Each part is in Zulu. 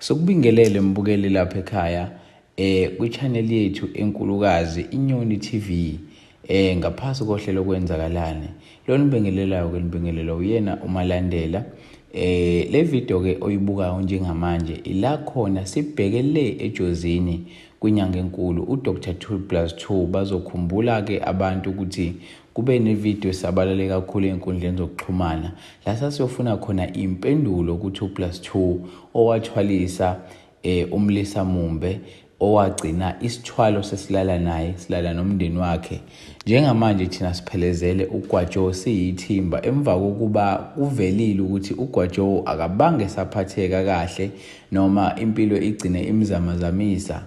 Sokubingelele mbukeli lapha ekhaya kwi-channel yethu enkulukazi iNyoni TV ngaphasi kohlelo kwenzakalane. Lo nibingelelayo ke nibingelela uyena uMalandela. Le video ke oyibukayo njengamanje ila khona sibhekele ejozini kwinyanga enkulu uDr 2+2 bazokhumbula ke abantu ukuthi kube nevideo sabalale kakhulu enkundleni zokuxhumana la sasiyofuna khona impendulo ku2+2 owathwalisa umlisa Mumbe owagcina isithwalo sesilala naye silala nomndeni wakhe. Njengamanje thina siphelezele uGwajo siyithimba emva kokuba kuvelile ukuthi uGwajo akabange saphatheka kahle noma impilo igcine imzamazamisa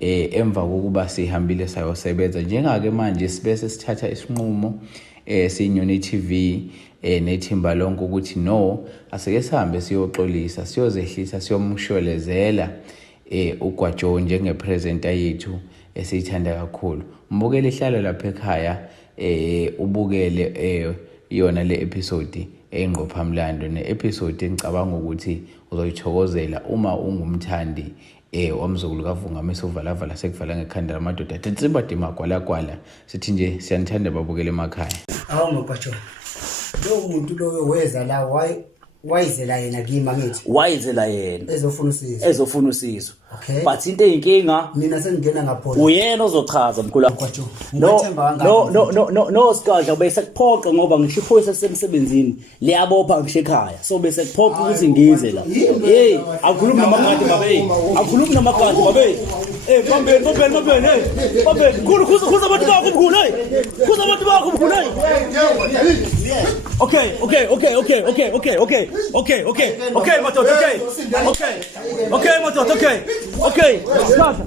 emva kokuba sihambile sayosebenza. Njengake manje sibese sithatha isinqumo siNyoni TV nethimba lonke ukuthi no aseke sihambe siyoxolisa siyozehlisa siyomsholezela uGwajo njengepresenter yethu esiyithanda kakhulu. Mbukele ihlalo lapha ekhaya ubukele yona le episode engqophamlando ne-episode engicabanga ukuthi uzoyithokozela uma ungumthandi wamzukulu kaVungamisa uvalavala sekuvala ngekhanda lamadoda athensimba dima gwalagwala. Sithi nje siyanithanda babukele emakhaya. Awu mabhajo, lo muntu lo weza la wayizela yena kimi ngithi wayizela yena ezofuna usizo okay. But into eyinkinga mina sengingena ngaphona uyena ozochaza mkhulu Gwajo. No Skadla bese kuphoqa ngoba ngisho iphoyisa lisemsebenzini liyabopha ngisho ekhaya so bese kuphoqa ukuthi ngize la hey akukhulumi namagadi babe akukhulumi namagadi babe bambeni khuza abantu bakho mkhulu khuza abantu bakho mkhulu okay madoda okay madoda okay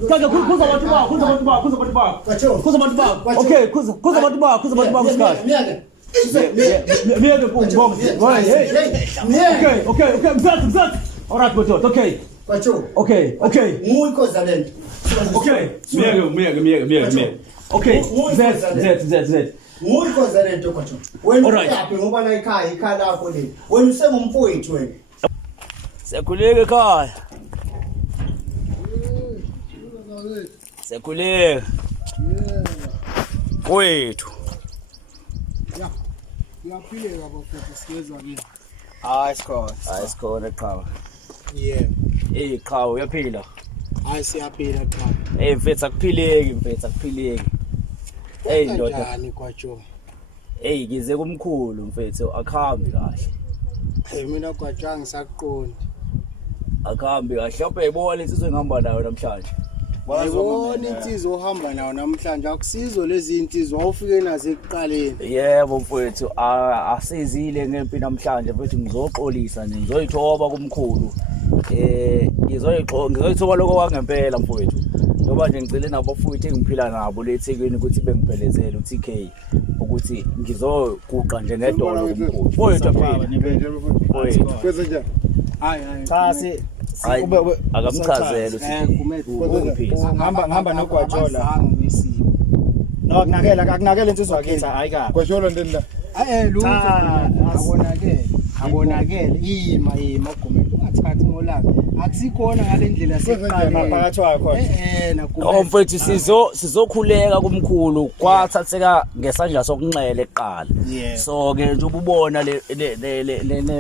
Skadla khuza abantu bakho okay khuza abantu bakho Skadla Miyeke kubonga. Okay. Mzat. All right, but okay. Gwajo. Okay. Nguyikoza lento. Okay. Miyeke. Okay. Z. Nguyikoza lento Gwajo. Wena uyaphi ngoba la ekhaya lakho le. Wena usengumfowethu wena. Sekhuleke ekhaya. Sekhuleke. Kwethu. Uyaphileka bafethu siyezwa mina. Hayi sikhona qhawe. Yeah. Qhawe uyaphila. Hayi siyaphila qhawe. Mfethu akuphileki. Ndoda. Njani Gwajo? Ngize kumkhulu mfethu akhambi kahle. Mina Gwajo angisaqondi. Akhambi kahle uyayibona insizwe engihamba nayo namhlanje. Wayibona insizwe ohamba nayo namhlanje akusizo lezi insizwe awufike nazo ekuqaleni. Yebo mfethu asizile ngempi namhlanje mfethu ngizoxolisa nje ngizoyithoba kumkhulu. Ngizoyithoba lokho kwangempela mfethu. Ngoba nje ngicela nabafowethu engiphila nabo leThekwini ukuthi bengiphelezele uTK ukuthi ngizoguqa nje ngedolo kumkhulu. Mfethu aphila. Kwenze njani? Hayi. Cha akamchazela ukuthi ngihamba noGwajo la ngisipho. No akunakela insizwa yakhe ayika. Gwajo ndeni la. Lutho abonakele ima Gumede ungathathi ngolaka akusikhona ngalendlela yaseqala phakathi wakho mfethu sizokhuleka kumkhulu kwathatheka ngesandla sokunxele eqala so ke nje ububona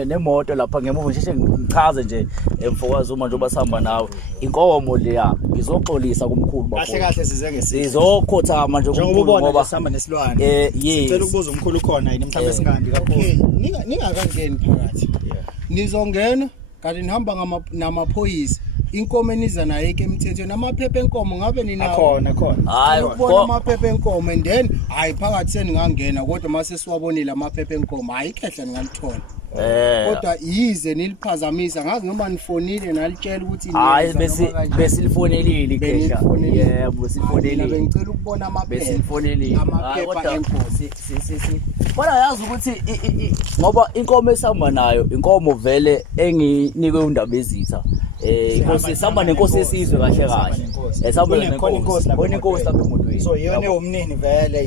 nemoto lapha ngemuva nje ngichaze nje emfokazi uma nje basihamba nawe inkomo leya ngizoxolisa kumkhulu bafo kahle size ngesizwe sizokhothama nje kumkhulu ngoba sihamba nesilwane sicela ukubuza umkhulu khona yini mhlawumbe singandi kakhulu ningakangeni phakathi nizongena kanti nihamba namaphoyisa inkomo eniza nayo emthethweni amaphepha enkomo ngabe ninawo khona hayi ukubona amaphepha enkomo and then hayi phakathi seningangena kodwa mase siwabonile amaphepha enkomo hayi khehla ningalithola kodwa yize niliphazamisa ngazi noma nifonile nalitshela ukuthi hayi besilifonelile ikhehla yebo silifonelile bengicela ukubona amaphepha enkomo bona yazi ukuthi ngoba inkomo esihamba nayo inkomo vele enginike undaba ezitha inkosi sihamba nenkosi yesizwe kahle esihamba nenkosi lapha emotweni so yona umnini vele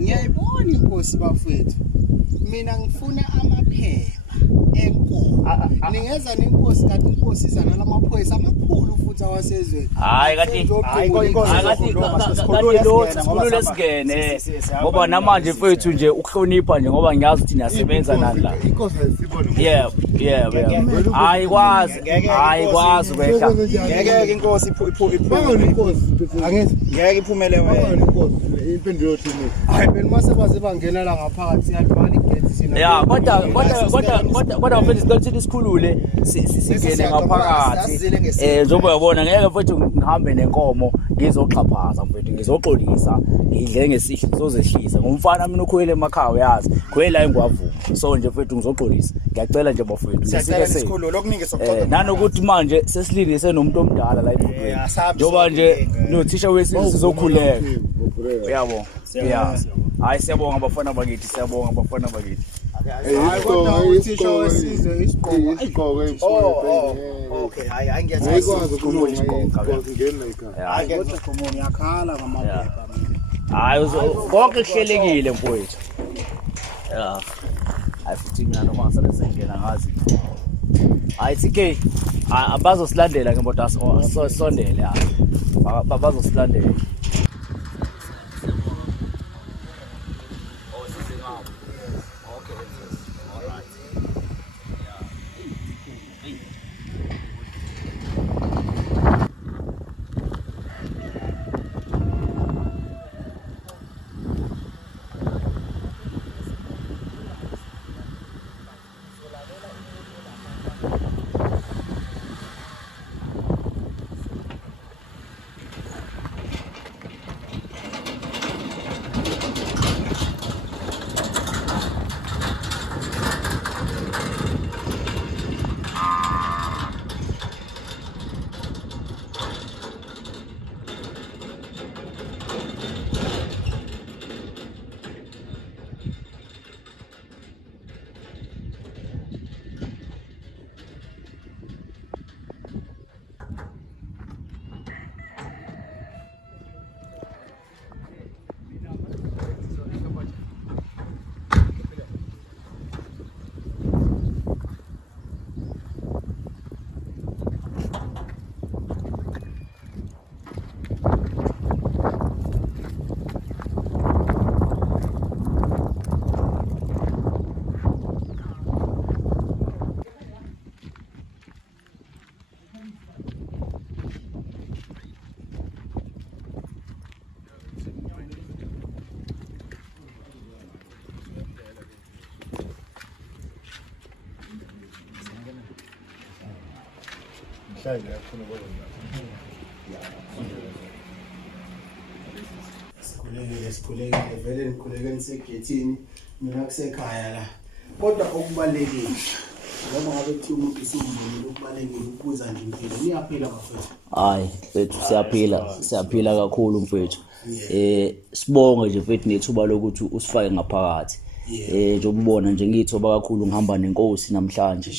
ngiyayibona inkosi bafethu mina ngifuna amaphepha enkomo ningeza nenkosi kanti inkosi izana lamaphoyisa amakhulu futhi awasezweni hayi kati sikhulule sigene ngoba namanje mfethu nje ukuhlonipha nje ngoba ngiyazi ukuthi niyasebenza nani la yeah ayikwazi wehla ngeke inkosi ngeke iphumele wena impendulo yothi hayi phela mase baze bangena la ngaphakathi siyadlala igate sina yeah kodwa mfethu sicela isikhulule singene ngaphakathi njengoba uyabona ngeke mfethu ngihambe nenkomo ngizoxhaphaza mfethu ngizoxolisa ngidle ngesihle ngizozehlisa ngumfana mina ukhwele emakhaya uyazi khwela engwavu so nje mfethu ngizoxolisa ngiyacela nje bafethu siyacela isikhululo okuningi sokuxoxa nanokuthi manje sesilindise nomuntu omdala la ephupeni njoba nje nothisha wesizwe sizokhuleka uyabo yeah hayi siyabonga abafana bakithi hayi kodwa uthisha wesizwe isigqoko okay hayi ngiyazizwa ukukhuluma ngena ekhaya hayi kodwa khomo ngiyakhala ngamaphepha hayi konke kuhlelekile mfowethu yeah hayi futhi mina noma ngisale sengena ngazi hayi TK abazosilandela ngeboda sondele hayi bazosilandela sikhulekile vele nikhuleke nisegethini mina kusekhaya la kodwa okubalekile noma ngabe kuthiwa umuntu usumbonile ukubalekile ukubuza nje impilo niyaphila bafethu hayi mfethu siyaphila kakhulu mfethu sibonge nje mfethu nethuba lokuthi usifake ngaphakathi nje ubona nje ngithoba kakhulu ngihamba nenkosi namhlanje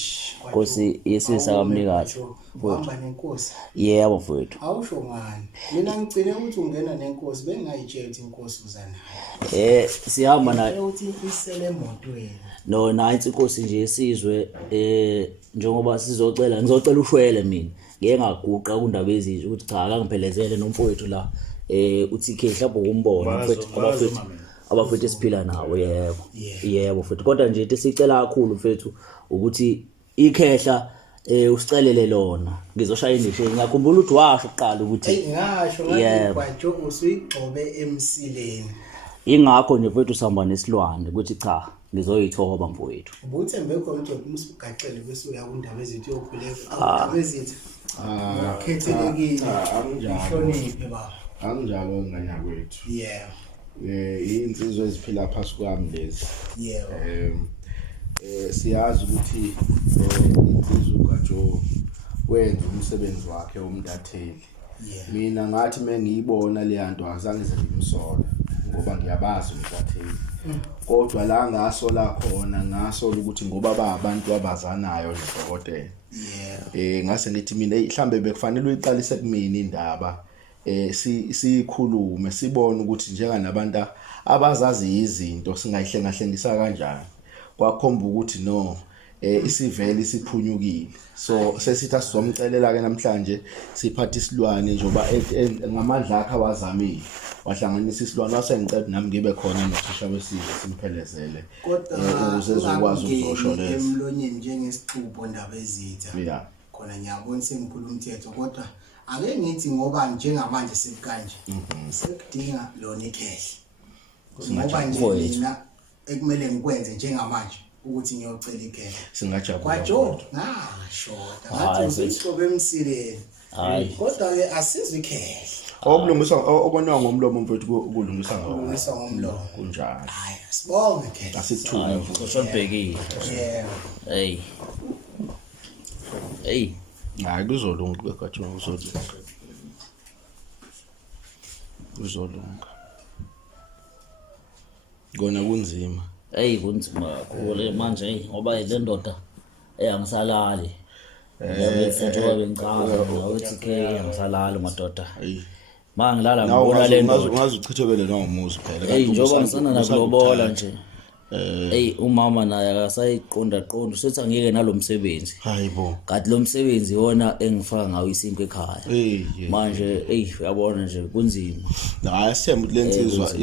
Nkosi yesisa kamnikazi uhamba nenkosi yebo mfethu awusho ngani mina ngicine ukuthi ungena nenkosi bengayitshela ukuthi inkosi uzanayo sihamba nayo uthi isele emotweni no nathi inkosi nje yesizwe njengoba ngizocela ushwele mina ngeke ngaguqa kundaba ezizwe ukuthi cha akangiphelezele nomfowethu la uTK mhlawumbe ukumbona mfethu abafethu esiphila nawo yebo mfethu kodwa nje sicela kakhulu mfethu ukuthi ikhehla usicelele lona ngizoshaya indishe ngiyakhumbula ukuthi washo uqala ukuthi ngasho ngathi kwajo usuyigcobe emsileni ingakho nje mfethu sihamba nesilwane ukuthi cha ngizoyithoba mfowethu ubuthembe khona ukuthi umsugacele bese uya kundaba ezithi yokhuleka indaba ezithi khethelekile uhloniphe baba anginjalo nganya kwethu insizwe eziphila phansi kwami lezi siyazi ukuthi insizwe uGajo wenza umsebenzi wakhe umntatheli mina ngathi mengiyibona le yanto azange ngimsole ngoba ngiyabazi umntatheli kodwa la ngasola khona ngasola ukuthi ngoba abantu abazanayo nodokotela ngase ngithi mina mhlambe bekufanele uyiqalise kumina indaba sikhulume sibone ukuthi njenga nabantu abazazi izinto singayihlengahlengisa kanjani kwakhomba ukuthi no isivele isiphunyukile. So sesitha sizomcelela ke namhlanje siphatha isilwane njoba ngamandla akhe awazamile wahlanganisa isilwane wasengicela nami ngibe khona nothisha wesizwe simphelezele ukuze ezokwazi ukuzosho emlonyeni njengesixubo ndaba ezitha khona ngiyabona sengiphula umthetho kodwa ake ngithi ngoba njengamanje sekanje sekudinga lona ikhehle ngoba nje mina ekumele ngikwenze njengamanje ukuthi ngiyocela ikhehle singajabula kwaJoe shoda ngathi usixobe emsileni kodwa ke asizwe ikhehle okulungisa okwenwa ngomlomo mfethu ukulungisa ngomlomo kunjani hayi sibonge ikhehle asithume usonibhekile hey hayi kuzolunga begathi uzolunga kona kunzima kunzima kakhulu manje ngoba le ndoda eyangisalali futhi wabe ngicala ukuthi ke angisalali madoda mangilala ngibona le ndoda ungaze uchithekele nangomuzi phela njengoba ngisana nakulobola nje umama naye akasayiqonda usethi angeke nalomsebenzi hayibo kanti lo msebenzi yona engifaka ngawo isinto ekhaya manje uyabona nje kunzima hayi siyembu lensizwa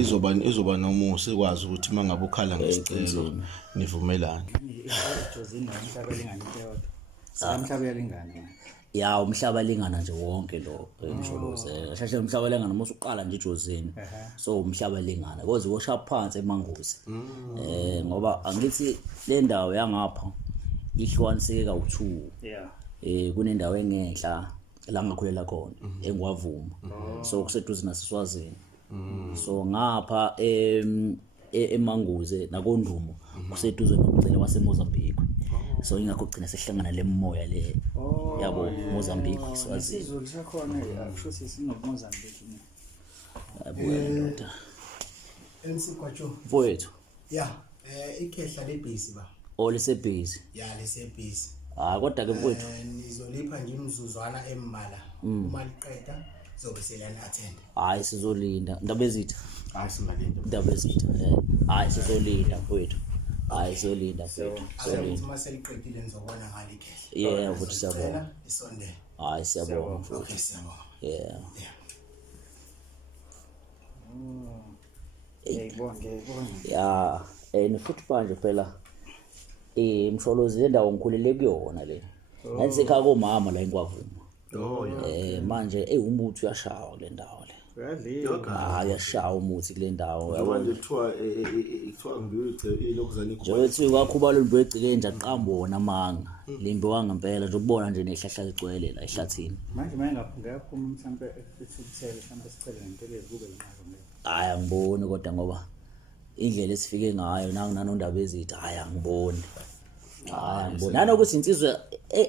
izoba nomusa ekwazi ukuthi mangabe ukhala ngesicelo nivumelane Josini nomhlaba lingani yodwa samhlaba lingani ya umhlaba lingana nje wonke lo emsholoze shashe umhlaba lingana mase uqala nje Josini so umhlaba lingana koze wosha phansi emangozi ngoba angithi le ndawo yangapha ihlukaniseke ka2 kunendawo engenhla la ngakhulela khona engwavuma so kuseduze naseSwazini so ngapha emangozi nakondumo kuseduze nomcele waseMozambique so ingakho ugcina sehlangana lemoya le yabo Mozambique Swazini isizulu sakhona akusho sinoMozambique ndoda emsikwaJoe mfowethu ikhehla lebhisi ba olesebhizi lesebhisi kodwa ke mfowethu nizolipha nje imizuzwana emmala uma liqeda zobe selani attend sizolinda ndaba ezitha singalinda ndaba ezitha sizolinda mfowethu sizolinda mfowethu ukuthi mase liqedile nizobona ngale ikhehla ukuthi siyabona isondele siyabona mfowethu okay siyabona futhi manje phela imsholozi le ndawo ngikhulele kuyona le ngisekhaya komama la eNkwavuma manje umuthi uyashawa kule ndawo le uyashawa umuthi kule ndawo yabona kuthiwa ilokuzana nje kwakhubala into egcike nje aqamba wona manga limbiwa ngempela nje ubona nje nehlahla ligcwele la ehlathini manje ngaphuma mhlambe ekuthele mhlambe sicela ngento lezikube inqazo ngeke angiboni kodwa ngoba indlela esifike ngayo nanondaba ezitha angiboni nanokuthi insizwe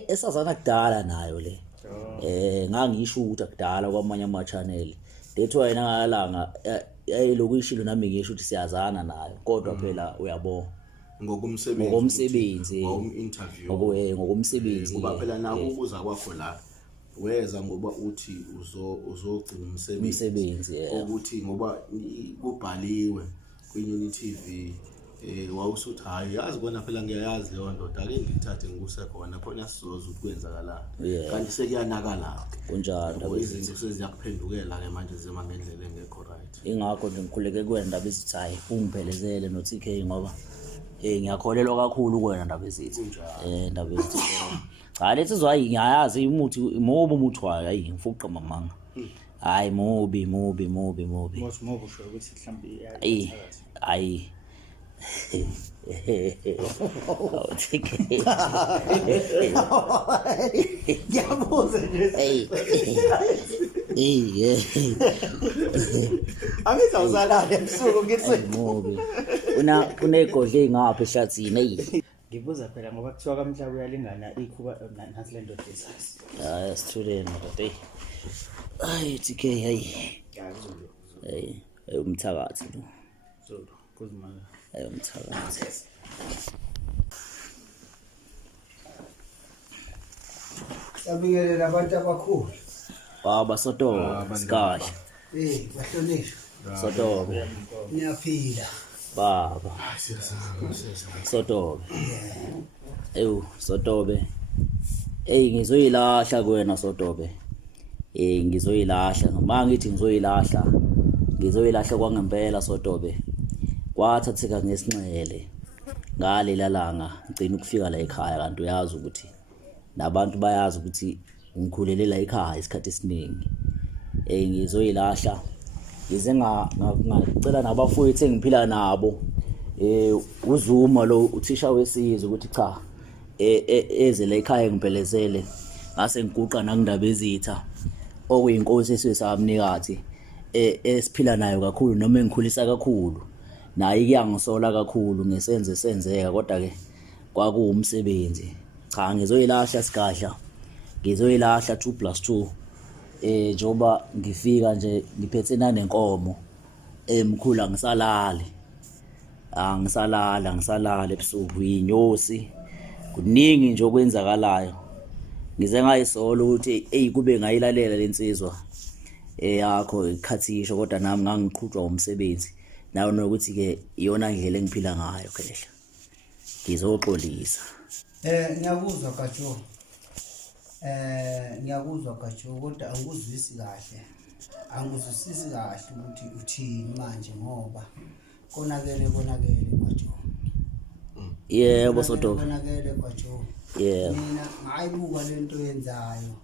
esazana kudala nayo le ngangisho ukuthi akudala kwamanye ama channel lethiwa yena ngakalanga lokuyishilo nami ngisho ukuthi siyazana nayo kodwa phela uyabona ngokomsebenzi ngokomsebenzi ngoba phela naku ubuza kwakho la weza ngoba uthi uzogcina umsebenzi ukuthi ngoba kubhaliwe kwiNyoni TV wawusuthi hayi yazi bona phela ngiyayazi leyo ndoda ake ngithathe ngikusekhona khona sizoza ukwenzakala kanti sekuyanakala kunjalo ndaba izinto seziyakuphendukela ke manje zima ngendlela engekho right ingakho nje ngikhuleke kuwena ndaba ezithi hayi ungiphelezele no TK ngoba ngiyakholelwa kakhulu kuwena ndaba ezithi ndaba ezithi cha lethi zwayi ngiyayazi umuthi umuthi wayo hayi ngifuqa mamanga hayi mobi Mobo usho ukuthi mhlambe hayi Ngiyabuza nje. Angizawuzalala ebusuku ngithi mobi. Kunegodle ngapha ehlathini Ngibuza phela ngoba kuthiwa kamhlaba uyalingana ikhuba nathi le ndoda esazi. Student but hayi TK hayi. Umthakathi lo. Zulu kuzimanga. Umthakathi. Sabingelela abantu abakhulu. Baba Soto Sikahle. Bahlonishwa. Soto. Niyaphila. Baba. Soto. Sotobe. Ngizoyilahla kuwena Sotobe. Ngizoyilahla. Mangithi ngizoyilahla kwangempela Sotobe. Kwathatheka ngesinxele. Ngalela langa ngicina ukufika la ekhaya kanti uyazi ukuthi nabantu bayazi ukuthi ngikhulele la ekhaya isikhathi esiningi. Ngizoyilahla. Ngize ngacela nabafowethu engiphila nabo. Uzuma lo uthisha wesizwe ukuthi cha eze la ekhaya ngempelezele ngase ngiguqa nakundaba ezitha okuyinkosi esisamnikathi esiphila nayo kakhulu noma engikhulisa kakhulu naye kuyangisola kakhulu ngesenze senzeka kodwa ke kwakuwumsebenzi. Cha ngizoyilahla Sigadla. Ngizoyilahla 2+2 njoba ngifika nje ngiphethe nanenkomo emkhulu angisalala ebusuku inyosi kuningi nje okwenzakalayo. Ngize ngayisola ukuthi kube ngayilalela lensizwa yakho ikhathisho kodwa nami ngangiqhutshwa umsebenzi nayo nokuthi ke iyona ndlela engiphila ngayo Khehla. Ngizoxolisa. Ngiyakuzwa Gajo. Ngiyakuzwa Gajo kodwa angikuzwisi kahle. Angikuzwisisi kahle ukuthi uthini manje ngoba konakele Gajo. Yebo Sotobe. Konakele Gajo. Yeah. Mina ngayibuka lento yenzayo.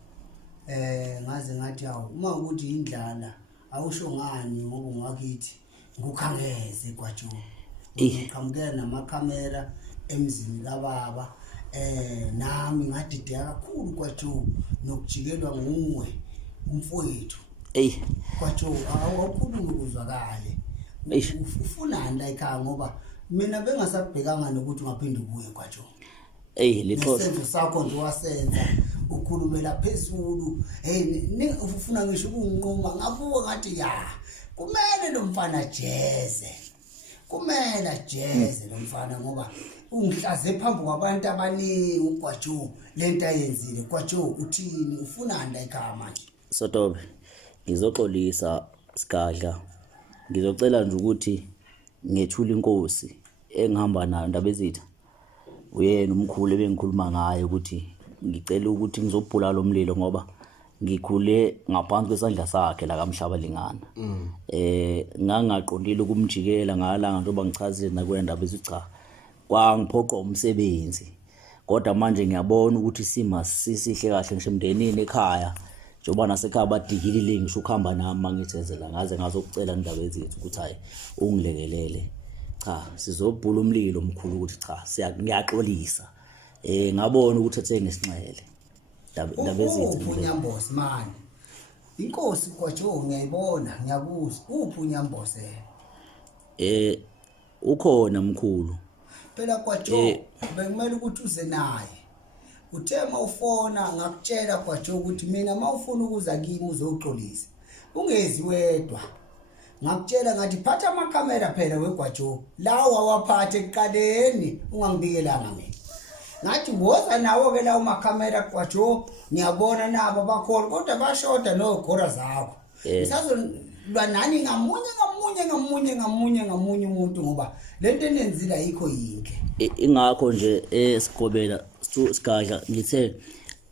Ngaze ngathi uma ukuthi indlala awusho ngani ngoba ungakithi ngukhangeze Gajo. Ngiqhamukela namakhamera emzini kababa. Nami ngadideka kakhulu Gajo nokujikelwa nguwe umfowethu. Gajo awukhulumi ukuzwakale. Ufunani la ekhaya ngoba mina bengasabhekanga nokuthi ungaphinde ubuye Gajo. Lithosa sakho nje wasenza ukhulumela phezulu ufuna ngisho ukunquma ngabuka ngathi ya kumele lo mfana jeze lo mfana ngoba ungihlaze phambi kwabantu abaningi uGwajo lento ayenzile. Gwajo uthini ufunani la ekhaya manje? Sotobe ngizoxolisa Sigadla. Ngizocela nje ukuthi ngethula inkosi engihamba nayo ndaba ezitha uyena umkhulu ebengikhuluma ngaye ukuthi ngicela ukuthi ngizobhula lo mlilo ngoba ngikhule ngaphansi kwesandla sakhe la kaMhlaba Lingana. Ngangaqondile ukumjikela ngalanga njengoba ngichazile nakwena ndaba ezicha kwangiphoqa umsebenzi kodwa manje ngiyabona ukuthi isimo sisihle kahle ngisho emndenini ekhaya njengoba nasekhaya badikilile ngisho ukuhamba nami mangithezela ngaze ngazokucela indaba ezithu ukuthi hayi ungilekelele. Cha sizobhula umlilo omkhulu ukuthi cha ngiyaxolisa. Ngabona ukuthi ethe ngesinxele ndaba ezithu uNyambosi manje inkosi Gwajo ngiyayibona ngiyakuzwa uphi uNyambosi? Ukhona mkhulu phela Gwajo bekumele ukuthi uze naye uthe mawufona ngakutshela Gwajo ukuthi mina mawufuna ukuza kimi uzoxolisa ungezi wedwa. Ngakutshela ngathi phatha amakhamera phela weGwajo lawa waphathe ekuqaleni ungangibikelanga mina. Ngathi woza nawo ke lawo makhamera Gwajo ngiyabona nabo bakhona kodwa bashoda nogora zakho. Ngisazolwa nani ngamunye umuntu ngoba lento enenzile ayikho yinhle. Ingakho nje esigobela Sigadla ngithe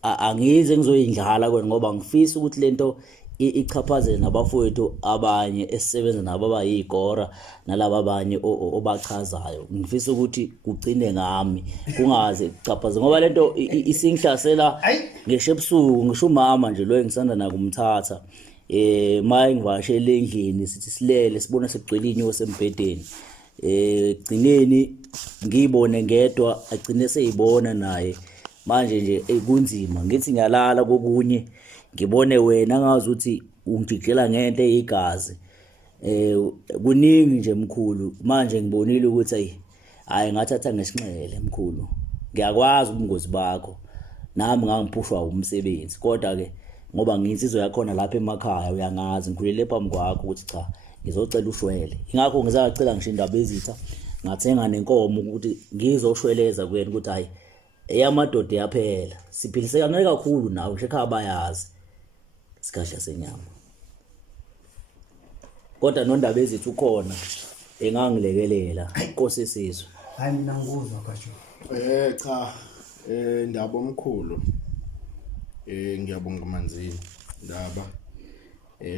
angize ngizoyindlala kwena ngoba ngifisa ukuthi lento ichaphazele nabafowethu abanye esisebenza nabo abayigora nalabo abanye obachazayo. Ngifisa ukuthi kugcine ngami kungaze kuchaphazele ngoba lento isingihlasela ngisho ebusuku ngisho umama nje lo engisanda nakumthatha maye ngivashele endlini sithi silele sibona sekugcwele inyosi embedeni. Gcineni ngiyibone ngedwa agcine seyibona naye manje nje kunzima ngithi ngiyalala kokunye ngibone wena ngazi ukuthi ungijikela ngento eyigazi. Kuningi nje mkhulu manje ngibonile ukuthi hayi ngathatha ngesinxele mkhulu. Ngiyakwazi ubungozi bakho nami ngangiphushwa umsebenzi kodwa ke ngoba nginsizwe yakhona lapha emakhaya uyangazi ngikhulele phambi kwakho ukuthi cha ngizocela ushwele. Ingakho ngizacela ngisho indaba ezitha ngathenga nenkomo ukuthi ngizoshweleza kuyena ukuthi hayi eyamadoda yaphela siphiliseka ngeke kakhulu nawe ngisho ekhaya bayazi Sigadla senyama. Kodwa nondaba ezithu ukhona engangilekelela inkosi esizwe. Hayi mina ngikuzwa Gwajo. Cha Ndaba omkhulu. Ngiyabonga Manzini. Ndaba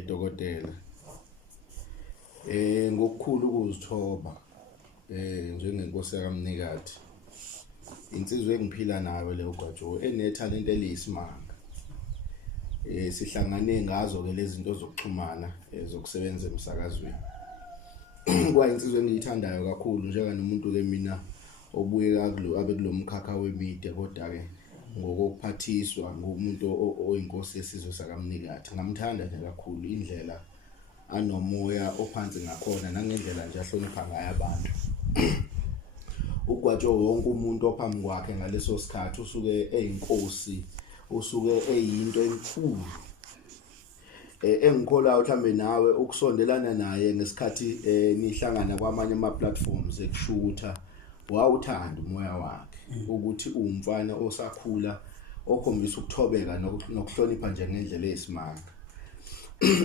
dokotela. Ngokukhulu ukuzithoba njengenkosi yakamnikati. Insizwe engiphila nayo le uGwajo enethalente eliyisimanga. Sihlangane ngazo ke lezi zinto zokuxhumana zokusebenza emsakazweni. Kwayinsizwe engiyithandayo kakhulu njenganomuntu ke mina obuye abe kulomkhakha wemedia kodwa ke ngokuphathiswa ngumuntu oyinkosi yesizwe sakamnikati. Ngamthanda nje kakhulu indlela anomoya ophansi ngakhona nangendlela nje ahlonipha ngayo abantu. uGwajo wonke umuntu ophambi kwakhe ngaleso sikhathi usuke eyinkosi, usuke eyinto enkulu. Engikholwa mhlambe nawe ukusondelana naye ngesikhathi nihlangana kwamanye ama platforms ekushutha wawuthanda umoya wakhe ukuthi umfana osakhula okhombisa ukuthobeka nokuhlonipha nje ngendlela eyisimanga.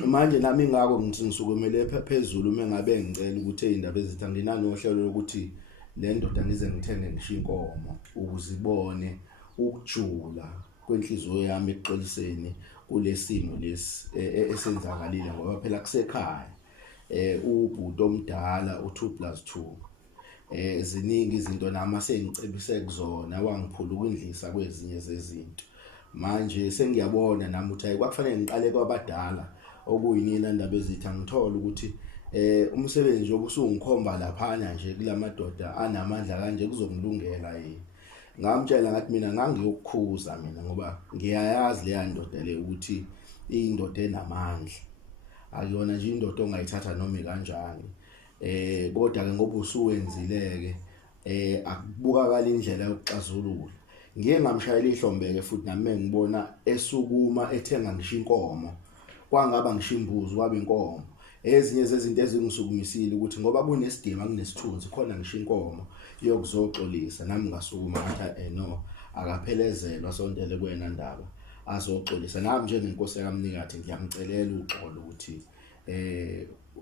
Manje nami ngako ngithi ngisukumele phezulu mengabe ngicela ukuthi izindaba ezithi nginanohlelo lokuthi le ndoda ngize ngithenge ngisho inkomo ukuzibone ukujula kwenhliziyo yami ekuxoliseni kulesimo lesi esenzakalile ngoba phela kusekhaya ubhuti omdala u2+2 ziningi izinto nami sengicebise kuzona wangiphula ukundlisa kwezinye zezinto. Manje sengiyabona nami ukuthi ayikwakufanele ngiqale kwabadala okuyinina indaba ezithi ngithola ukuthi umsebenzi obusungikhomba laphana nje kulamadoda anamandla kanje kuzongilungela yini. Ngamtshela ngathi mina ngangiyokukhuza mina ngoba ngiyayazi le ndoda le ukuthi indoda enamandla. Akuyona nje indoda ongayithatha noma kanjani. Kodwa ke ngoba usuwenzileke akubukakala indlela yokuxazulula. Ngiye ngamshayela ihlombeke futhi nami ngibona esukuma ethenga ngisho inkomo. Kwangaba ngisho imbuzi kwaba inkomo. Ezinye zezinto ezingisukumisile ukuthi ngoba kunesidima kunesithunzi khona ngisho inkomo yokuzoxolisa nami ngasukuma ngathi no akaphelezelwa sondele kwena ndaba azoxolisa. Nami njengenkosi yakamnikati ngiyamcelela uxolo ukuthi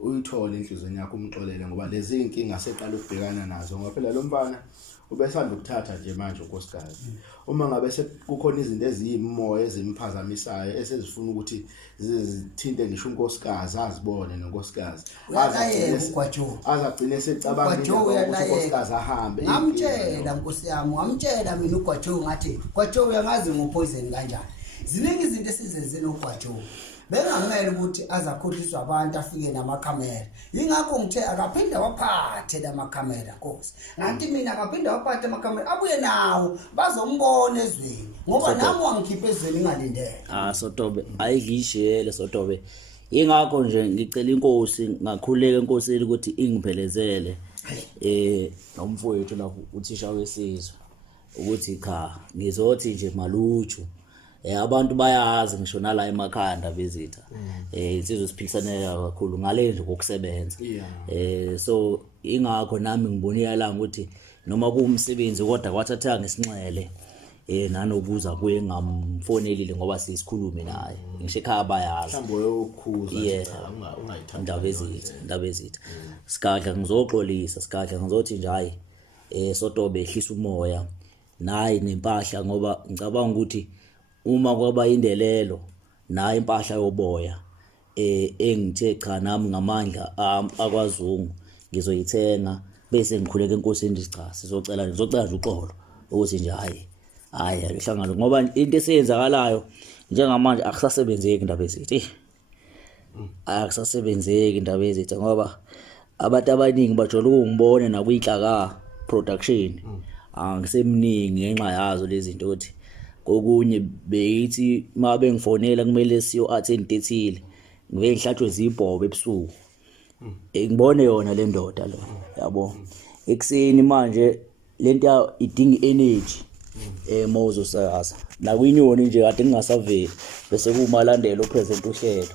uyithole inhlizweni yakho umxolele ngoba lezi inkinga seqala ukubhekana nazo ngoba phela lo mfana ubesanda ukuthatha nje manje unkosikazi. Uma ngabe sekukhona izinto eziyimoya ezimphazamisayo esezifuna ukuthi zithinte ngisho unkosikazi azibone nonkosikazi azagcine secabanga ukuthi unkosikazi ahambe. Ngamtshela nkosi yami, ngamtshela mina uGwajo ngathi Gwajo uyangazi ngopoison kanjani. Ziningi izinto esizenze noGwajo. Bengamele ukuthi azakhohliswa abantu afike namakhamera. Yingakho ngithe akaphinde waphathe lamakhamera Nkosi. Ngathi mina akaphinde waphathe amakhamera abuye nawo bazombona ezweni ngoba nami wangikhipha ezweni ngalindele. Sotobe ayidlishele Sotobe. Yingakho nje ngicela inkosi ngakhuleka enkosini ukuthi ingiphelezele nomfowethu la uthisha wesizwe ukuthi cha ngizothi nje maluju. Abantu bayazi ngisho nala emakhanda bezitha insizwe siphilisane kakhulu ngale nje kokusebenza. So ingakho nami ngibonile la ukuthi noma kuumsebenzi kodwa kwathatha ngesinxele nanokuza kuye ngamfonelile ngoba sisikhulume naye ngisho ekhaya bayazi mhlawumbe ukukhuza indaba ezitha sikadla ngizoxolisa sikadla ngizothi nje hayi Sotobe ehlisa umoya nayi nempahla ngoba ngicabanga ukuthi uma kwaba indelelo nayo impahla yoboya engithe cha nami ngamandla akwazungu ngizoyithenga bese ngikhuleka enkosini nje cha sizocela nje uxolo ukuthi nje hayi lihlangana ngoba into esiyenzakalayo njengamanje akusasebenzeki indaba ezithi akusasebenzeki indaba ezithi ngoba abantu abaningi bajwayele ukungibona nakuyinhlaka production angisemningi ngenxa yazo lezi zinto ukuthi kokunye beyithi mabe ngifonela kumele siyo attend ethile ngibe ngihlatshwe zibhobo ebusuku ngibone yona le ndoda lo yabo ekseni manje lento idinga energy mozo sasa la kwinyoni nje kade ngingasaveli bese kumalandela opresent uhlelo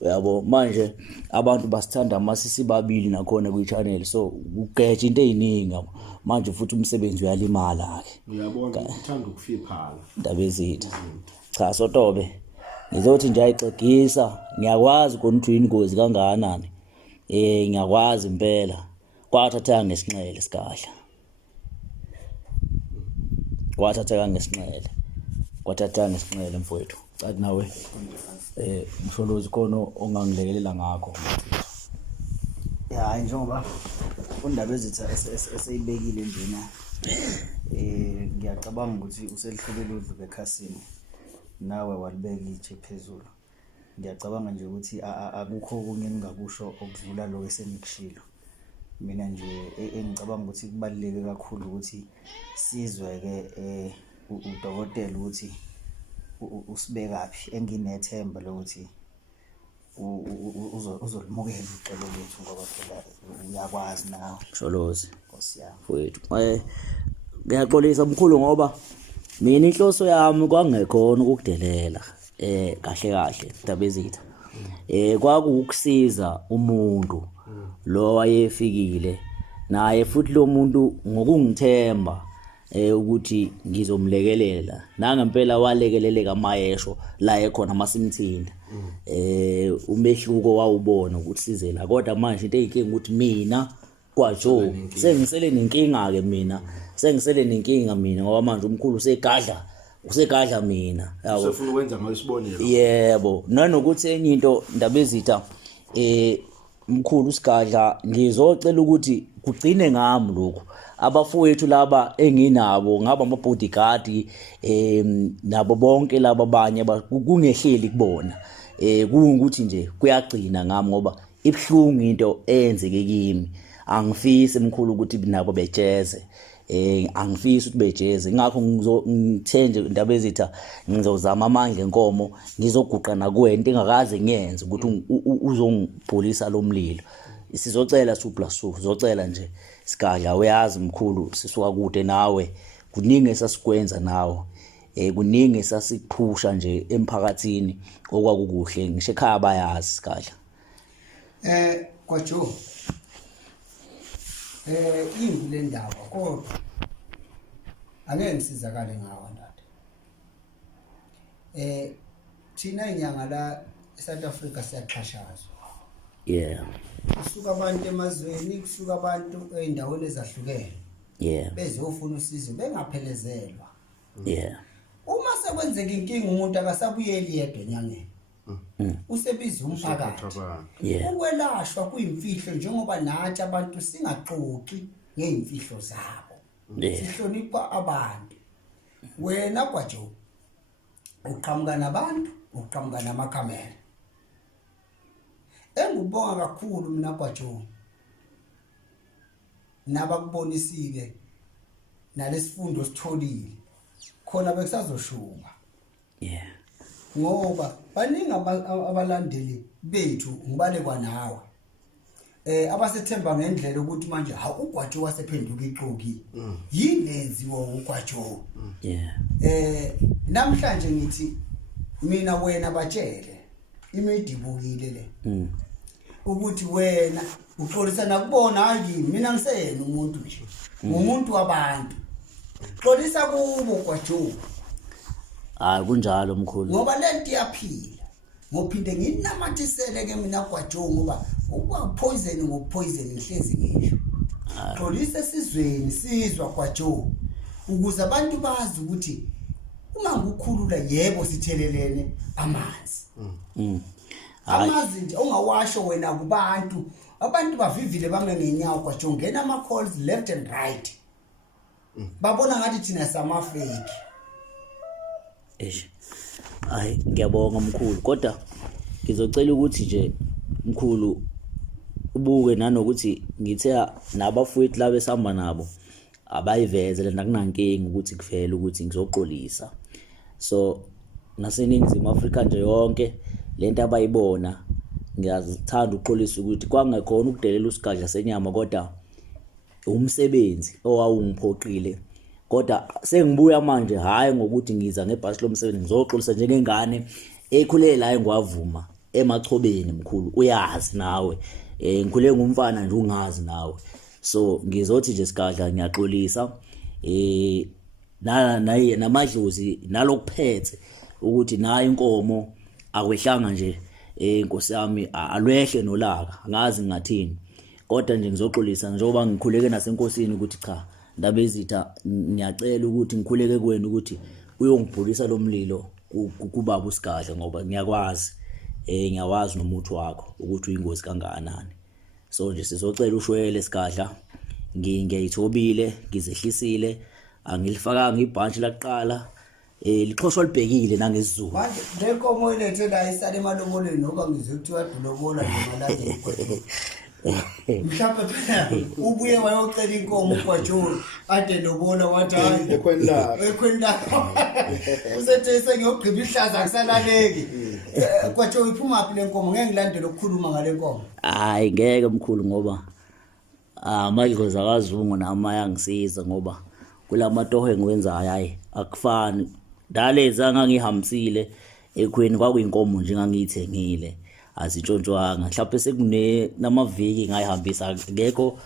yabo manje abantu basithanda masisi babili nakhona kwi channel so ugeje into eziningi manje futhi umsebenzi uyalimala ke ngiyabona uthanda ukufiphala indaba ezitha cha Sotobe ngizothi nje ayixegisa ngiyakwazi konke ingozi kangakanani ngiyakwazi impela kwathatha ngesinxele sikahla kwathatheka ngesinxele mfowethu. Cathi nawe msholozi khona ongangilekelela ngakho. Ya njengoba undaba ezitha eseyibekile njena ngiyacabanga ukuthi uselihlulele udlu bekhasini nawe walibeka itshe phezulu. Ngiyacabanga nje ukuthi akukho okunye engingakusho okudlula lokho esenikushilo. Mina nje engicabanga ukuthi kubaluleke kakhulu ukuthi sizwe ke udokotela ukuthi usibekaphi. Enginethemba lokuthi uzolimukela ucelo lethu ngoba phela uyakwazi nawe Msholozi Nkosi yami. mfowethu. Ngiyaxolisa mkhulu ngoba mina inhloso yami kwangekhona ukukudelela kahle Dabezitha. Kwakukusiza umuntu lo wayefikile naye futhi lo muntu ngokungithemba ukuthi ngizomlekelela nangempela walekeleleka mayesho la ekhona masimthinda. Umehluko wawubona ukuthi sizela kodwa manje into eyinkinga ukuthi mina kwaJoe sengisele nenkinga ke mina sengisele nenkinga mina ngoba manje umkhulu usegadla mina yabo usefuna ukwenza ngesibonelo. yebo nanokuthi enye into Ndabezitha mkhulu usigadla ngizocela ukuthi kugcine ngami lokho abafowethu laba enginabo ngaba amabodyguard nabo bonke laba abanye kungehleli kubona kungukuthi nje kuyagcina ngami ngoba ibhlungu into eyenzeke kimi angifisi mkhulu ukuthi nabo bejeze angifisi ukuthi bejeze ngakho ngithenje Ndabezitha ngizozama amandla enkomo ngizoguqa nakuwe into engakaze ngiyenze ukuthi uzongipholisa lo mlilo. Sizocela 2+2 uzocela nje Sigadla uyazi mkhulu sisuka kude nawe kuningi esasikwenza nawe kuningi esasiphusha nje emphakathini okwakukuhle ngisho ekhaya bayazi Sigadla. kwaJoe imbi le ndaba kodwa angeke ngisizakale ngawo ndade. Thina inyanga la eSouth Africa siyaxhashazwa. Yeah. Kusuka abantu emazweni kusuka abantu eindaweni ezahlukene. Yeah. Bezofuna usizo bengaphelezelwa. Yeah. Uma sekwenzeka inkinga umuntu akasabuyeli yedwa enyangeni. Usebiza umphakathi. Yeah. Ukwelashwa kuyimfihlo njengoba nathi abantu singaxoxi ngeimfihlo zabo. Sihlonipha abantu. Wena kwaJoe uqhamuka nabantu, uqhamuka namakhamera. Engubonga kakhulu mina kwaJoe. Nabakubonisike nalesifundo sitholile. Khona bekusazoshuba. Yeah. Ngoba baningi abalandeli bethu ngibale kwanawe. Abasethemba ngendlela ukuthi manje uGwaJoe wasephenduka iqoki. Yilenziwa uGwaJoe. Yeah. Namhlanje ngithi mina wena batshele imidibukile le. Ukuthi wena uxolisana kubona hayi mina ngiseyena umuntu nje. Umuntu wabantu. Xolisa kubo kwaJoe. Hayi kunjalo mkhulu. Ngoba lento iyaphila. Ngophinde nginamathisele ke mina kwaJoe ngoba ukupoison ngopoison ihlezi ngisho. Xolisa esizweni sizwa kwaJoe ukuze abantu bazi ukuthi uma ngukhulula yebo sithelelene amanzi. Amazi nje ungawasho wena kubantu abantu bavivile bame ngenyawo kwaJoe ngena ama calls left and right. Babona ngathi thina sama fake. Hayi ngiyabonga mkhulu kodwa ngizocela ukuthi nje mkhulu ubuke nanokuthi ngithe nabafowethu laba esihamba nabo abayiveze lena kunankingi ukuthi kuvele ukuthi ngizoxolisa. So naseningizimu Afrika nje yonke lento abayibona ngiyazithanda uxolisa ukuthi kwangekhona ukudelela usigadla senyama kodwa umsebenzi owawungiphoqile kodwa sengibuya manje hayi ngokuthi ngiza ngebhasi lomsebenzi ngizoxolisa njengengane ekhulele la engwavuma emachobeni mkhulu uyazi nawe ngikhule ngumfana nje ungazi nawe. So ngizothi nje Sigadla ngiyaxolisa namadlozi nalokuphethe ukuthi nayo inkomo akwehlanga nje inkosi yami alwehle nolaka angazi ngathini kodwa nje ngizoxolisa njengoba ngikhuleke nasenkosini ukuthi cha Ndabezitha ngiyacela ukuthi ngikhuleke kuwena ukuthi uyongibhulisa lo mlilo kubaba uSigadla ngoba ngiyawazi nomuthi wakho ukuthi uyingozi kangakanani. So nje sizocela ushwele Sigadla, ngiyayithobile, ngizehlisile, angilifakanga ibhantshi laqala, lixhoshwa libhekile nangesizulu. Manje le nkomo ilethe la isale emaloboleni ngoba ngizokuthiwa dulobola ngemalangeni. Mhlawumbe phela ubuye wayocela inkomo kwaJoe ade lobola wathi hayi ekhweni la usethe sengiyogqiba ihlaza akusalaleki. kwaJoe iphuma phi le nkomo ngeke ngilandele ukukhuluma ngale nkomo. Hayi ngeke mkhulu ngoba amadlozi akazungu nama yangisiza ngoba kulamatoho engiwenzayo hayi akufani. Dalezi angangihambisile ekhweni kwakuyinkomo nje ngangiyithengile azitshontshwanga mhlawumbe sekune namaviki ngayihambisa ngekho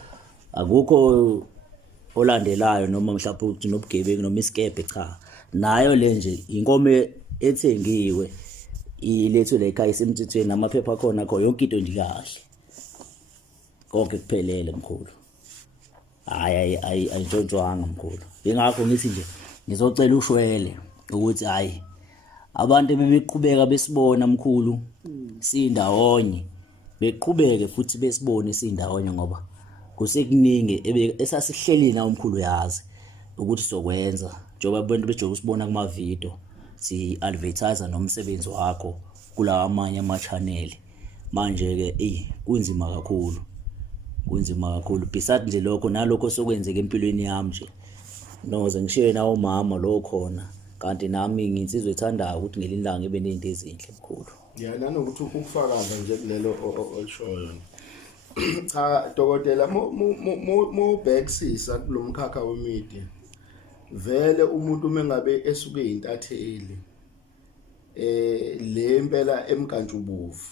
akukho olandelayo noma mhlawumbe ukuthi nobugebengu noma isikebe cha nayo le nje inkomo ethengiwe ilethwe la ekhaya isemthethweni namaphepha khona yonke into nje kahle konke kuphelele mkhulu. Hayi ayintshontswanga mkhulu. Ingakho ngithi nje ngizocela ushwele ukuthi hayi abantu bebeqhubeka besibona mkhulu sindawonye beqhubeke futhi besibone sindawonye ngoba kusekuningi esasihleli na umkhulu yazi ukuthi sokwenza njengoba abantu bejobe usibona kuma video si advertise nomsebenzi wakho kula amanye ama channel. Manje ke kunzima kakhulu besides nje lokho nalokho sokwenzeka empilweni yami nje noze ngishiye nawo mama lo khona kanti nami nginsizwe ethandayo ukuthi ngelilanga ibe nezinto ezinhle mkhulu. Nanokuthi ukufakaza nje kulelo olishoyo. Cha dokotela mo backsisa kulomkhakha wemedia vele umuntu mengabe esuke intatheli le impela emkantshubovu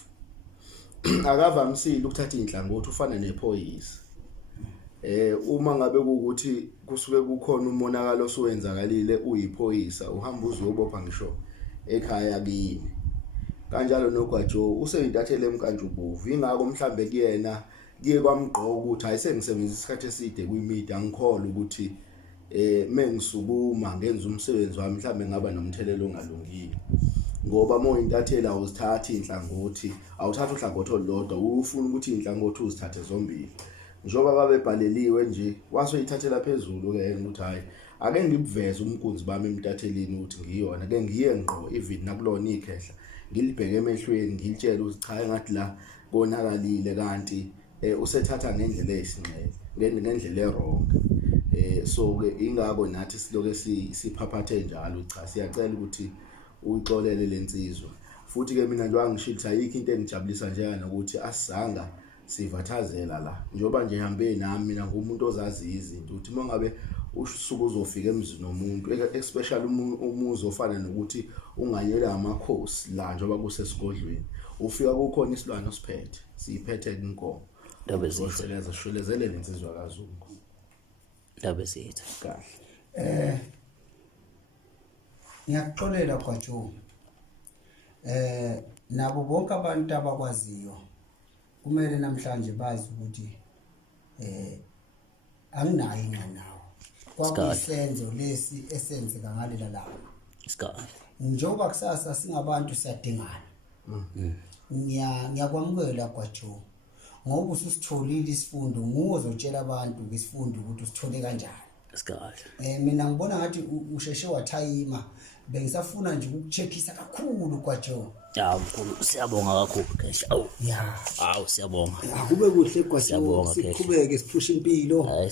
akavamisile ukuthatha inhlangothi ufana nephoyisa. Uma ngabe ukuthi kusuke kukhona umonakalo osuwenzakalile uyiphoyisa uhamba uzobopha ngisho ekhaya kini. Kanjalo noGwaJoe useyintathele emkantshubovu ingakho mhlambe kuyena kuye kwamgqoka ukuthi ayisengisebenzisa isikhathi eside kwimedia ngikholwa ukuthi mengisukuma ngenza umsebenzi wami mhlambe ngaba nomthelelo ongalungile ngoba moyintathela uzithatha inhlangothi awuthatha uhlangothi olodwa ufuna ukuthi inhlangothi uzithathe zombili njoba babebhaleliwe nje wasoyithathela phezulu ke ukuthi hayi ake ngibuveze umkunzi bami emtathelini ukuthi ngiyona ke ngiye ngqo even nakulona ikhehla ngilibheke emehlweni ngilitshela ukuthi cha engathi la konakalile kanti usethatha ngendlela eyisinqele ngendlela errong. So ke ingakho nathi siloke siphaphathe njalo cha siyacela ukuthi uyixolele lensizwa futhi ke mina nje angishilo ayikho into engijabulisa njengana ukuthi asizanga sivathazela la njoba nje hambe nami mina ngumuntu ozazi izinto ukuthi mangabe usuku uzofika emzini nomuntu especially umuzi ofana nokuthi unganyela amakhosi la njoba kusesigodlweni ufika kukhona isilwane osiphethe siyiphethe inkomo ndabezitha shwelezele lensizwa kaZungu ndabezitha kahle. Ngiyakuxolela kwaJoe. Nabo bonke abantu abakwaziyo kumele namhlanje bazi ukuthi anginayo ingqanawo kwakuyisenzo lesi esenzeka ngalela langa isikhathi njengoba kusasa singabantu siyadingana. Ngiyakwamukela kwaJoe ngoba usitholile isifundo nguwe ozotshela abantu ngesifundo ukuthi usithole kanjani isikhathi. Mina ngibona ngathi usheshe wathayima bengisafuna nje ukucheckisa kakhulu kwaJoe. Mkhulu siyabonga kakhulu kahle. Awu siyabonga. Akube kuhle kwaJoe siqhubeke siphushe impilo.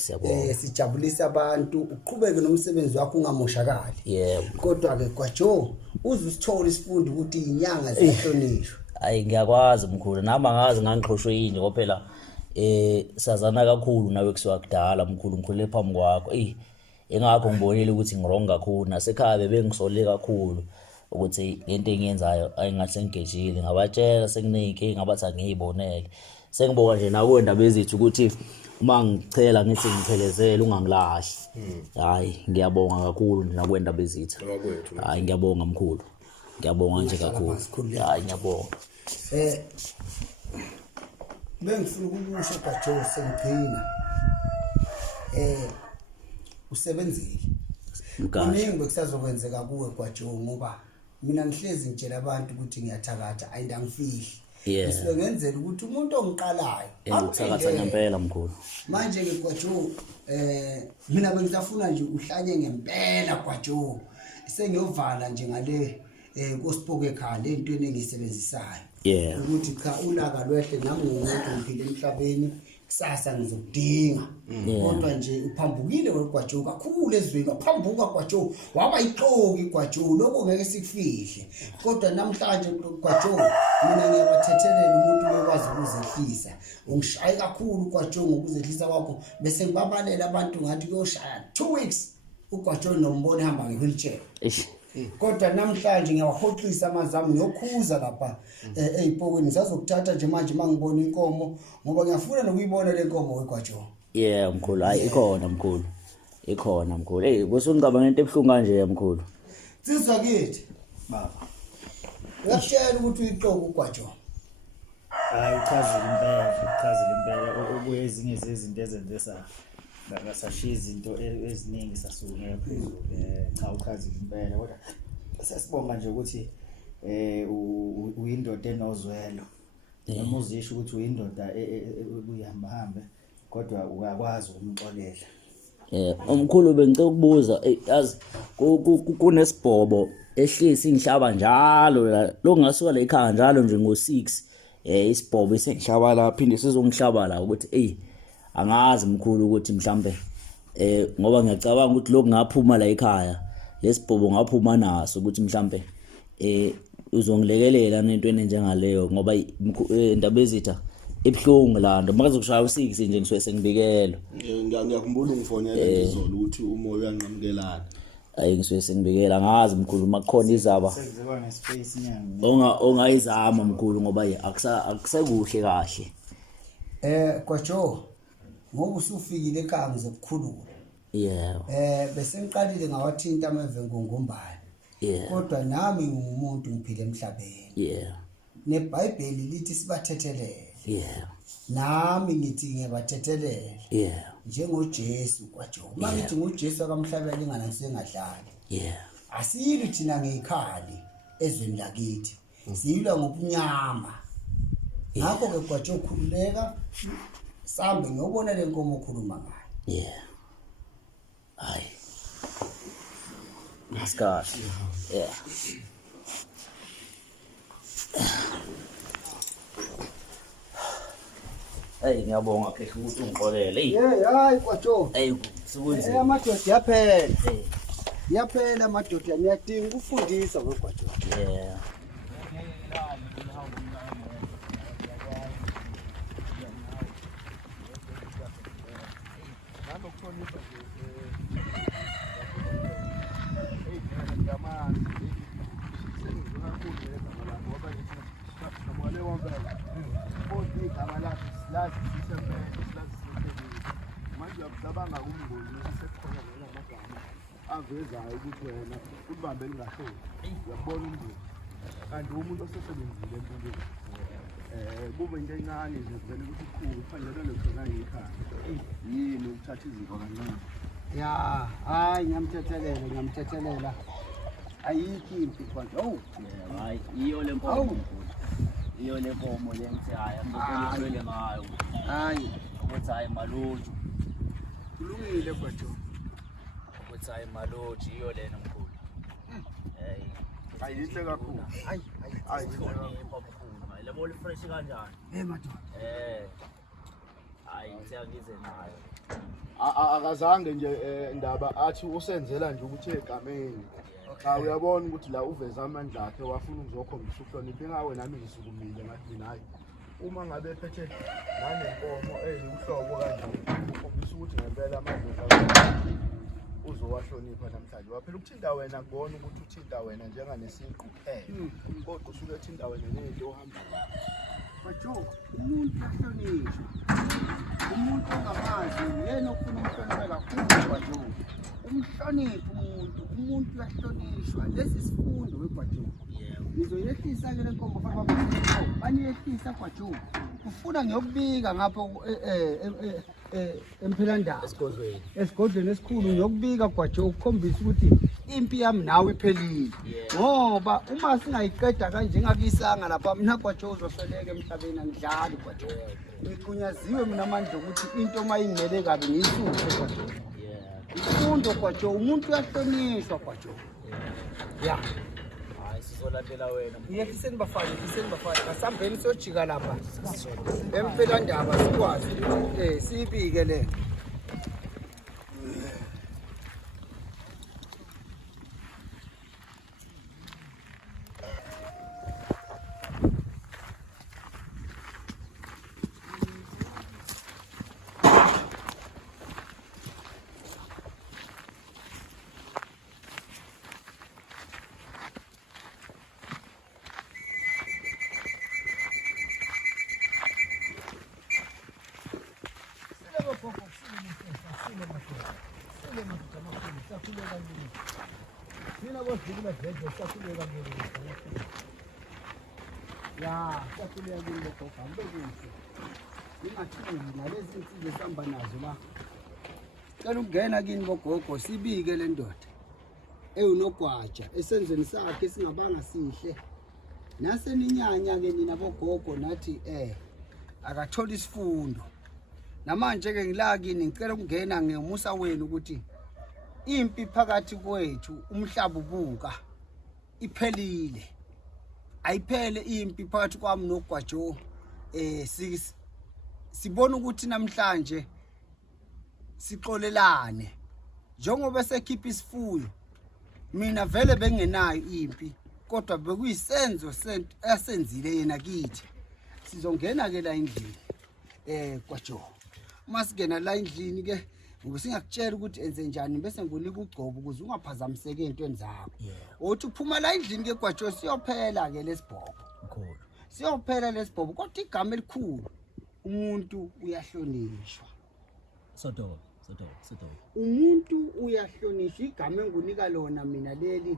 Sijabulise abantu uqhubeke nomsebenzi wakho ungamoshakali. Yebo. Kodwa ke kwaJoe uzusithola isifundo ukuthi inyanga zihlonishwe. Hayi ngiyakwazi mkhulu nami angazi ngangixhoshwe yini ngoba phela sazana kakhulu nawe kusuka kudala mkhulu ngikhulele phambi kwakho. Engakho ngibonile ukuthi ngirong kakhulu nasekhaya bebengisole kakhulu ukuthi lento engiyenzayo ayingahle ngigejile ngabatshela sekuneyinkinga abathi angiyibonele sengibona nje nawe indaba ezithi ukuthi uma ngichela ngithi ngiphelezele ungangilahli. Hayi ngiyabonga kakhulu nakwendaba ezithi. Hayi ngiyabonga mkhulu. Ngiyabonga nje kakhulu. Hayi ngiyabonga. Bengifuna ukusho kwaJoe sengigcina. usebenzile Mkahle. kuningi bekusazokwenzeka kuwe kwaJoe ngoba mina ngihlezi ngitshela abantu ukuthi ngiyathakatha ayindangifihli Yeah. Ngisuke ngenzela ukuthi umuntu ongiqalayo Ngithakatha ngempela mkhulu. manje ke kwaJoe mina bengisafuna nje uhlanye ngempela kwaJoe sengiyovala nje ngale kosipoke ekhanda entweni engisebenzisayo Yeah. ukuthi cha ulaka lwehle nami ngumuntu ngiphile emhlabeni kusasa ngizokudinga kodwa nje uphambukile kwaJoe kakhulu ezweni waphambuka kwaJoe waba ixoki kwaJoe lokho ngeke sikufihle kodwa namhlanje kwaJoe mina ngiyabathethelela umuntu okwazi ukuzehlisa ungishaye kakhulu kwaJoe ngokuzehlisa kwakho bese ngibabalela abantu ngathi kuyoshaya 2 weeks uKwaJoe nombone ehamba nge-wheelchair Eish. kodwa namhlanje ngiyawahoxisa amazami ngiyokhuza lapha ezipokweni sazokuthatha nje manje mangibona inkomo ngoba ngiyafuna nokuyibona le nkomo weKwaJoe Yeah mkhulu, hayi ikhona mkhulu. Ikhona mkhulu. Hey, kusungicaba ngento ebuhlungu kanje mkhulu. Sizwa kithi baba uyashela ukuthi uyiqoka uKwaJoe hayi uchazile impela ubuye ezinye zezinto ezenzesa ngasashiya izinto eziningi sasuke phezulu cha uchazile impela kodwa sesibonga nje ukuthi uyindoda enozwelo noma uzisho ukuthi uyindoda uyihamba hambe kodwa uyakwazi ukumxolela. Umkhulu bengicela ukubuza, yazi kunesibhobo ehlisi ngihlaba njalo la lokungasuka la ekhaya njalo nje ngo6 isibhobo esengihlaba la phinde sizongihlaba la ukuthi angazi mkhulu ukuthi mhlambe ngoba ngiyacabanga ukuthi lokho ngaphuma la ekhaya lesibhobo ngaphuma naso ukuthi mhlambe uzongilekelela nentweni njengaleyo ngoba indaba ezitha ebhlungu la ndo makazokushaya u6 nje ngisuke sengibikela ngiyakhumbula ungifonela ngizolo ukuthi umoya uyanqamukelana ayi ngisuke sengibikela ngazi mkhulu makukhona izaba Sekuziba nespace nyanga. ongayizama mkhulu ngoba akusekuhle kahle kwaJoe ngoba usufikile ekhaya ngizokukhulula bese ngiqalile ngawathinta amavengo ngombani kodwa nami ngumuntu ngiphile emhlabeni neBhayibheli lithi sibathethelele nami ngithi ngiyabathethelele njengoJesu kwaJoe mangithi nguJesu akamhlabeni ingana ngisengadlali asiyili thina ngekhali ezweni lakithi siyilwa ngobunyama ngakho ke kwaJoe khululeka sambe ngiyobona le nkomo okhuluma ngayo hayi Sikahle. Hey ngiyabonga phela ukuthi ungixolele. Hayi kwaJoe. Hey sikunzima. Amadoda yaphela. Yaphela amadoda ngiyadinga ukufundisa kwaJoe. Cabanga umngoni sekhona noma amagama avezayo ukuthi wena ubambe lingahloli uyabona umngoni kanti umuntu osebenzile empilweni kube into encane nje vele ukuthi kukhulu kufanele lokho ngekhaya yini ukuthatha izinto kancane Hayi ngiyamthethelela ayikho impi kwaJoe Hayi iyo le nkomo. Iyo le nkomo lengithi hayi ngizokwenza ngayo. hayi Ukuthi hayi maloju. kulungile kwaJoe Ukuthi hayi maloju iyo lena mkhulu. ayihle kakhulu hayi Hlonipha mkhulu. Hayi lebo fresh kanjani? madoda Hayi siyakize nayo. akazange nje indaba athi usenzela nje ukuthi egameni cha uyabona ukuthi la uveza amandla akhe wafuna ukuzokhombisa uhlonipha engawe nami ngisukumile ngathi mina hayi uma ngabe phethe nanenkomo uhlobo kanje ukhombisa ukuthi ngempela amandla uzowahlonipha namhlanje waphela ukuthinta wena kubona ukuthi uthinta wena njenganesiqu kuphela kodwa usuke ethinta wena nento ohamba kwaJoe umuntu uyahlonishwa umuntu ongamazi yena ofuna ukuhlonipha kakhulu kwaJoe umhlonipha umuntu uyahlonishwa lesi sifundo weKwaJoe ngizoyehlisa ke le nkomo faka aniyehlisa kwaJoe ufuna ngiyokubika ngapho emphilandaba esigodlweni esikhulu ngiyokubika kwaJoe ukukhombisa ukuthi impi yami nawe iphelile ngoba uma singayiqeda kanje ngakisanga lapha mina kwaJoe uzofeleka emhlabeni angidlali kwaJoe ngiqunyaziwe mina amandla ukuthi into mayingimele kabi ngiyisuphe kwaJoe ifundo kwaJoe umuntu uyahlonishwa kwaJoe ya sizolandela wena ngiyekhiseni bafana asambeni siyojika lapha emphilandaba sikwazi ukuthi siyibike le Mina bosidlula dledle sakhuleka ngeke. Ya, sakhuleka ngeke gogo ngibekuhle. Ingathini nalezi insizwe esihamba nazo la. Cela ukungena kini bogogo sibike le ndoda. Eyunogwaja esenzweni sakhe singabanga sihle. Nase ninyanya ke nina bogogo nathi akathola isifundo. Namanje ke ngila kini ngicela ukungena ngemusa wenu ukuthi impi phakathi kwethu umhlaba ubuka iphelile ayiphele impi phakathi kwami noGwaJoe sibona ukuthi namhlanje sixolelane njengoba sekhipha isifuyo mina vele bengenayo impi kodwa bekuyisenzo esenzile yena kithi sizongena ke la endlini kwaJoe masingena la endlini ke ngusingakutshela ukuthi enze njani bese ngunika ugcobo ukuze ungaphazamiseki ezintweni zakho uthi uphuma la endlini ke kwaJoe siyophela ke lesibhobo mkhulu siyophela lesibhobo kodwa igama elikhulu umuntu uyahlonishwa sodo umuntu uyahlonishwa igama engunika lona mina leli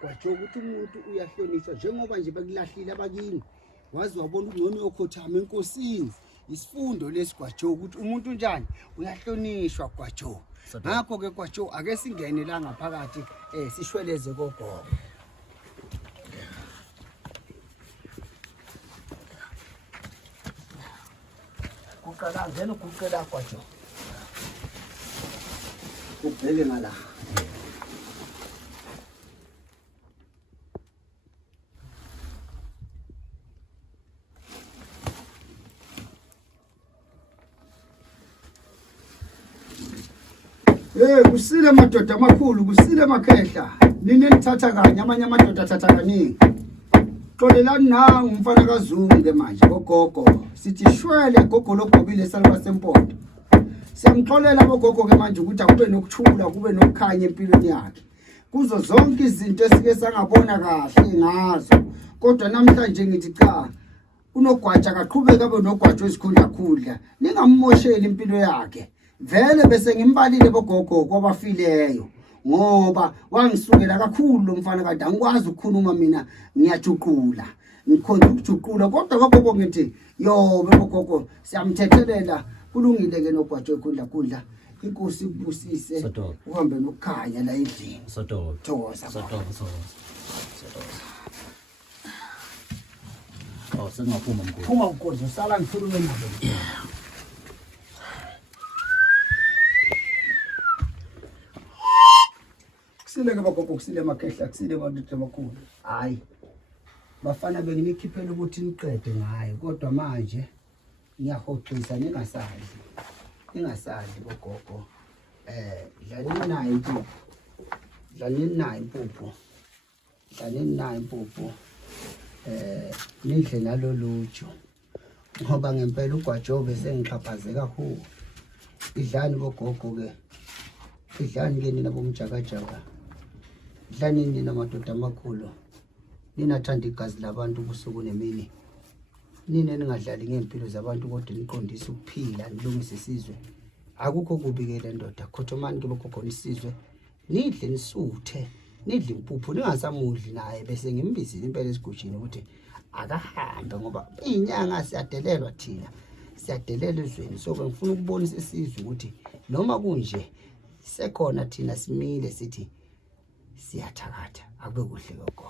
kwaJoe ukuthi umuntu uyahlonishwa njengoba nje bekulahlile abakini wazi wabona ungcono yokhothama enkosini isifundo lesigwaJoe ukuthi umuntu njani uyahlonishwa kwaJoe ngakho ke kwaJoe ake singene la ngaphakathi sishweleze gogo kuqala ngene ukuqela kwaJoe ubheke ngala kusile madoda amakhulu kusile makhehla nini nithatha kanye amanye amadoda athatha kaningi xolelani nangu umfana kaZungu manje gogogo sithi shwele gogo logobile salwa sempondo siyamxolela bogogo ke manje ukuthi akube nokuthula kube nokukhanya empilweni yakhe kuzo zonke izinto esike sangabona kahle ngazo kodwa namhlanje ngithi cha unogwaja akaqhubeka abe nogwaja esikhundla ningammosheli impilo yakhe vele bese ngimbalile bogogo kwabafileyo ngoba wangisukela kakhulu lo mfana kade angikwazi ukukhuluma mina ngiyajuqula ngikhonza ukujuqula kodwa gogogo ngithi yo bogogo siyamthethelela kulungile ke noGwaJoe kudla inkosi ibusise uhambe nokukhanya la endlini sodo oh sengaphuma mkhulu phuma ugozo sala ngikhulume nabo kusile bagogo kusile makhehla kusile bantu amakhulu hayi bafana benginikhiphela ukuthi niqede ngayo kodwa manje ngiyahoxisa ningasali bogogo dlaleni nayo impuphu nidle nalo luju ngoba ngempela uGwaJoe bese ngixhaphaze kakhulu idlani bogogo ke idlani ke nina bomjakajaka idlani nina madoda amakhulu ninathanda igazi labantu kusuku nemini nina ningadlali ngempilo zabantu kodwa niqondisa ukuphila nilungise isizwe akukho kubikele ndoda khothomani ke bogogo nisizwe nidle nisuthe nidle impuphu ningasamudli naye bese ngimbizile impela esigujini ukuthi akahambe ngoba inyanga siyadelelwa thina siyadelela ezweni so ngifuna ukubonisa isizwe ukuthi noma kunje sekhona thina simile sithi siyathakatha akube kuhle gogo.